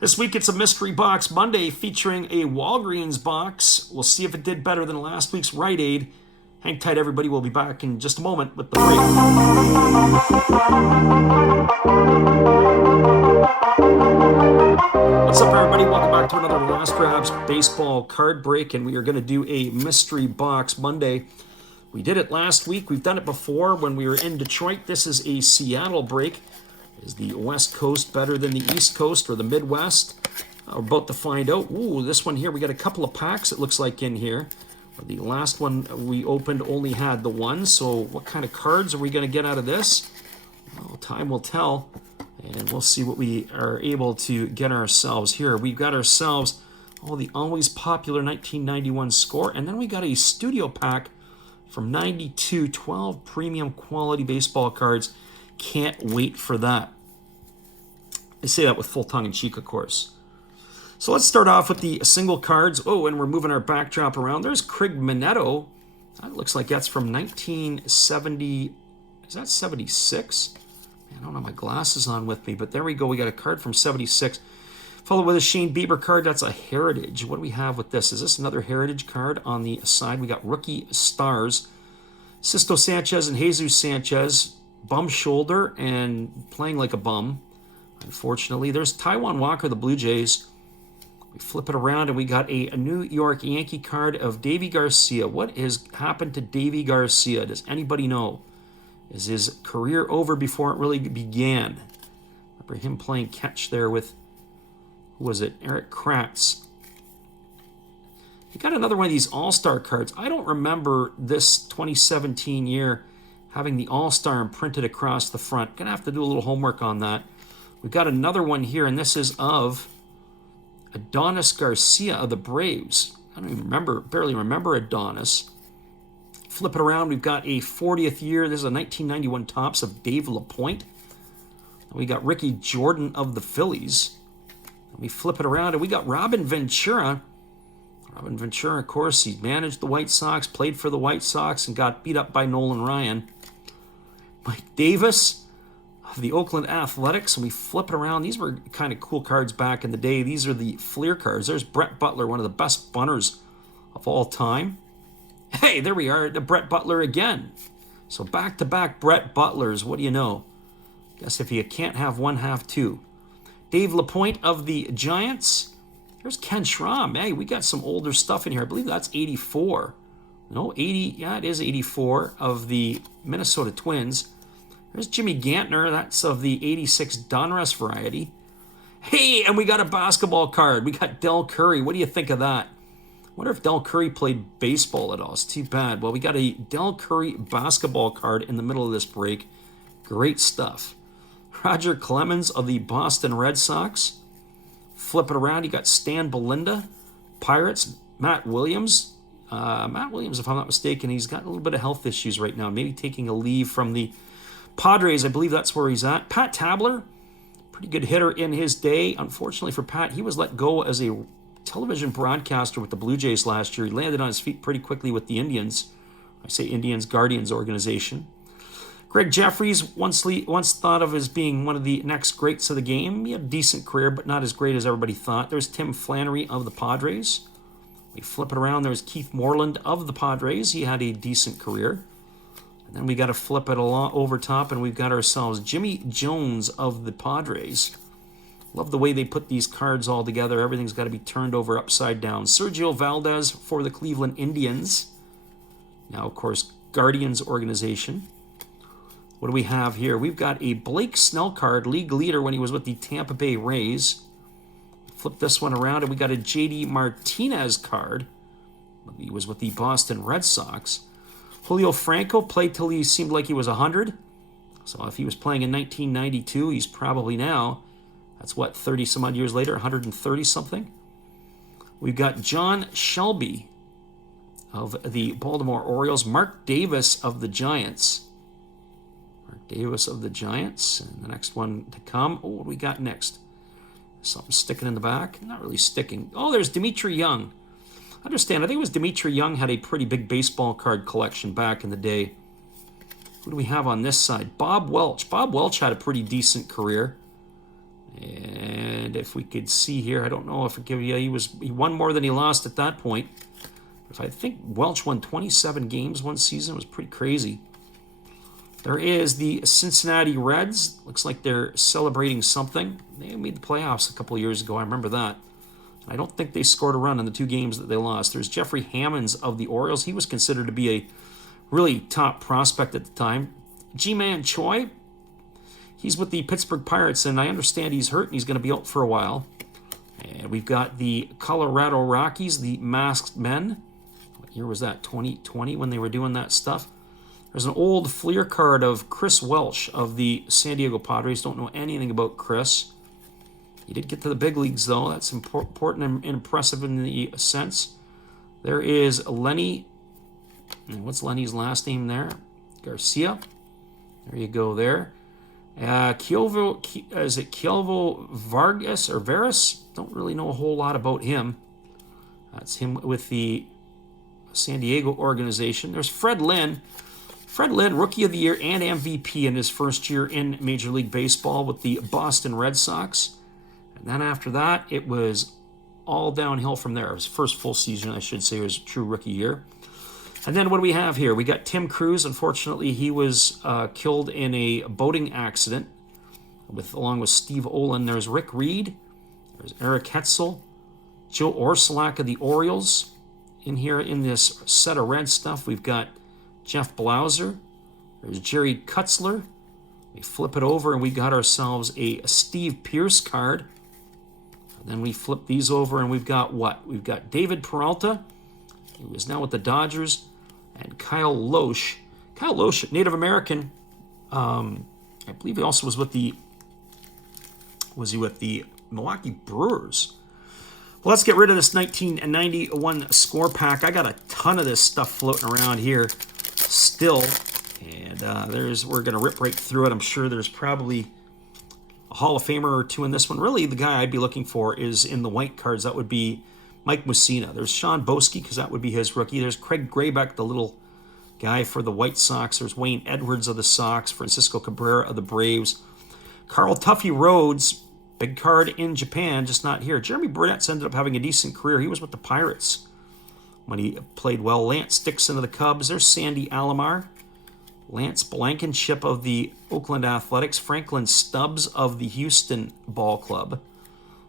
This week it's a Mystery Box Monday featuring a Walgreens box. We'll see if it did better than last week's Rite Aid. Hang tight, everybody. We'll be back in just a moment with the break. What's up, everybody? Welcome back to another Last Grabs baseball card break, and we are going to do a Mystery Box Monday. We did it last week. We've done it before when we were in Detroit. This is a Seattle break. Is the West Coast better than the East Coast or the Midwest? We're about to find out. Ooh, this one here, we got a couple of packs, it looks like, in here. The last one we opened only had the one, so what kind of cards are we going to get out of this? Well, time will tell, and we'll see what we are able to get ourselves here. We've got ourselves the always popular 1991 score, and then we got a studio pack from 92, 12 premium quality baseball cards. Can't wait for that. I say that with full tongue-in-cheek, of course. So let's start off with the single cards. Oh, and we're moving our backdrop around. There's Craig Minetto. That looks like that's from 1970. Is that 76? I don't have my glasses on with me, but there we go. We got a card from 76. Followed with a Shane Bieber card. That's a Heritage. What do we have with this? Is this another Heritage card on the side? We got Rookie Stars. Sisto Sanchez and Jesus Sanchez. Bum shoulder and playing like a bum, unfortunately. There's Taijuan Walker, the Blue Jays. We flip it around and we got a New York Yankee card of Deivi Garcia. What has happened to Deivi Garcia? Does anybody know? Is his career over before it really began? Remember him playing catch there with, who was it? Eric Kratz. He got another one of these All-Star cards. I don't remember this 2017 year having the All-Star imprinted across the front. Gonna have to do a little homework on that. We've got another one here, and this is of Adonis Garcia of the Braves. I don't even barely remember Adonis. Flip it around, we've got a 40th year. This is a 1991 Topps of Dave LaPointe. We got Ricky Jordan of the Phillies. And we flip it around, and we got Robin Ventura. Robin Ventura, of course, he managed the White Sox, played for the White Sox, and got beat up by Nolan Ryan. Mike Davis of the Oakland Athletics, and we flip it around. These were kind of cool cards back in the day. These are the Fleer cards. There's Brett Butler, one of the best bunters of all time. Hey, there we are, the Brett Butler again. So back-to-back Brett Butlers, what do you know? Guess if you can't have one, have two. Dave LaPointe of the Giants. There's Ken Schramm. Hey, we got some older stuff in here. I believe that's 84. No, 80. Yeah, it is 84 of the Minnesota Twins. There's Jimmy Gantner. That's of the 86 Donruss variety. Hey, and we got a basketball card. We got Del Curry. What do you think of that? I wonder if Del Curry played baseball at all. It's too bad. Well, we got a Del Curry basketball card in the middle of this break. Great stuff. Roger Clemens of the Boston Red Sox. Flip it around, you got Stan Belinda, Pirates, Matt Williams. Matt Williams, if I'm not mistaken, he's got a little bit of health issues right now, maybe taking a leave from the Padres. I believe that's where he's at. Pat Tabler, pretty good hitter in his day. Unfortunately for Pat, he was let go as a television broadcaster with the Blue Jays last year. He landed on his feet pretty quickly with the Indians. I say Indians, Guardians organization. Greg Jeffries, once thought of as being one of the next greats of the game. He had a decent career, but not as great as everybody thought. There's Tim Flannery of the Padres. We flip it around. There's Keith Moreland of the Padres. He had a decent career. And then we got to flip it over top, and we've got ourselves Jimmy Jones of the Padres. Love the way they put these cards all together. Everything's got to be turned over upside down. Sergio Valdez for the Cleveland Indians. Now, of course, Guardians organization. What do we have here? We've got a Blake Snell card, league leader when he was with the Tampa Bay Rays. Flip this one around, and we got a JD Martinez card. He was with the Boston Red Sox. Julio Franco played till he seemed like he was 100. So if he was playing in 1992, he's probably now, that's what, 30-some-odd years later, 130-something. We've got John Shelby of the Baltimore Orioles. Mark Davis of the Giants. Davis of the Giants. And the next one to come. Oh, what do we got next? Something sticking in the back. Not really sticking. Oh, there's Dimitri Young. Understand, I think it was Dimitri Young had a pretty big baseball card collection back in the day. Who do we have on this side? Bob Welch. Bob Welch had a pretty decent career. And if we could see here, I don't know if it give you, he won more than he lost at that point. I think Welch won 27 games one season. It was pretty crazy. There is the Cincinnati Reds. Looks like they're celebrating something. They made the playoffs a couple of years ago. I remember that. I don't think they scored a run in the 2 games that they lost. There's Jeffrey Hammonds of the Orioles. He was considered to be a really top prospect at the time. Ji-Man Choi. He's with the Pittsburgh Pirates, and I understand he's hurt and he's going to be out for a while. And we've got the Colorado Rockies, the Masked Men. What year was that? 2020 when they were doing that stuff. There's an old Fleer card of Chris Welsh of the San Diego Padres. Don't know anything about Chris. He did get to the big leagues, though. That's important and impressive in the sense. There is Lenny. What's Lenny's last name there? Garcia. There you go there. Is it Kelvo Vargas or Veras? Don't really know a whole lot about him. That's him with the San Diego organization. There's Fred Lynn. Fred Lynn, Rookie of the Year and MVP in his first year in Major League Baseball with the Boston Red Sox. And then after that, it was all downhill from there. His first full season, I should say, was a true rookie year. And then what do we have here? We got Tim Cruz. Unfortunately, he was killed in a boating accident along with Steve Olin. There's Rick Reed. There's Eric Hetzel. Joe Orsulak of the Orioles. In here in this set of red stuff, we've got Jeff Blauser. There's Jerry Kutzler. We flip it over and we got ourselves a Steve Pearce card. And then we flip these over and we've got what? We've got David Peralta, who is now with the Dodgers, and Kyle Loesch. Kyle Loesch, Native American. I believe he also was with the Milwaukee Brewers. Well, let's get rid of this 1991 score pack. I got a ton of this stuff floating around here still. And we're going to rip right through it. I'm sure there's probably a Hall of Famer or two in this one. Really, the guy I'd be looking for is in the white cards. That would be Mike Mussina. There's Sean Boesky, because that would be his rookie. There's Craig Graybeck, the little guy for the White Sox. There's Wayne Edwards of the Sox. Francisco Cabrera of the Braves. Carl Tuffy Rhodes, big card in Japan, just not here. Jeremy Burnett's ended up having a decent career. He was with the Pirates when he played well. Lance Dixon of the Cubs. There's Sandy Alomar. Lance Blankenship of the Oakland Athletics. Franklin Stubbs of the Houston Ball Club.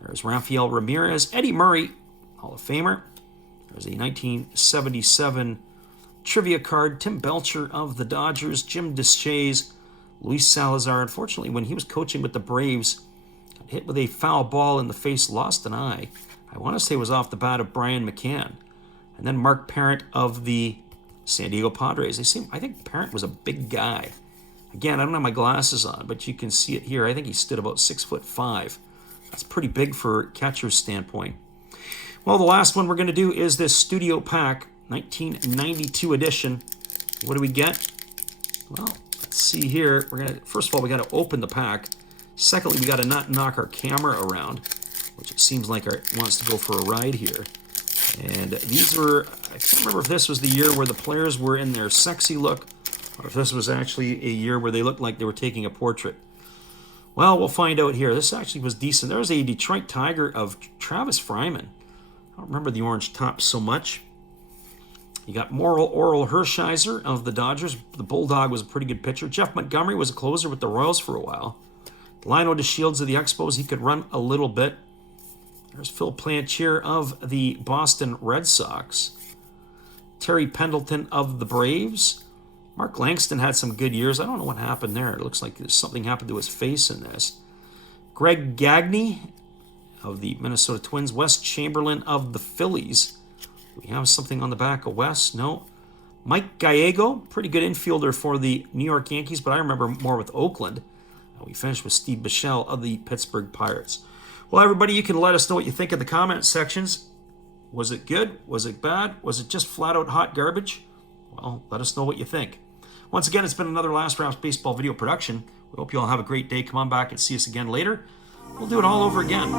There's Rafael Ramirez. Eddie Murray, Hall of Famer. There's a 1977 trivia card. Tim Belcher of the Dodgers. Jim Deshaies. Luis Salazar. Unfortunately, when he was coaching with the Braves, got hit with a foul ball in the face, lost an eye. I want to say it was off the bat of Brian McCann. And then Mark Parent of the San Diego Padres. I think Parent was a big guy. Again, I don't have my glasses on, but you can see it here. I think he stood about 6'5". That's pretty big for catcher's standpoint. Well, the last one we're going to do is this Studio Pack, 1992 edition. What do we get? Well, let's see here. First of all, we got to open the pack. Secondly, we got to not knock our camera around, which it seems like it wants to go for a ride here. And these were, I can't remember if this was the year where the players were in their sexy look, or if this was actually a year where they looked like they were taking a portrait. Well, we'll find out here. This actually was decent. There was a Detroit Tiger of Travis Fryman. I don't remember the orange top so much. You got Oral Hershiser of the Dodgers. The Bulldog was a pretty good pitcher. Jeff Montgomery was a closer with the Royals for a while. Lino DeShields of the Expos. He could run a little bit. There's Phil Plantier of the Boston Red Sox. Terry Pendleton of the Braves. Mark Langston had some good years. I don't know what happened there. It looks like something happened to his face in this. Greg Gagne of the Minnesota Twins. Wes Chamberlain of the Phillies. Do we have something on the back of Wes? No. Mike Gallego, pretty good infielder for the New York Yankees, but I remember more with Oakland. We finished with Steve Bichelle of the Pittsburgh Pirates. Well, everybody, you can let us know what you think in the comment sections. Was it good? Was it bad? Was it just flat out hot garbage? Well, let us know what you think. Once again, it's been another Last Wraps Baseball video production. We hope you all have a great day. Come on back and see us again later. We'll do it all over again.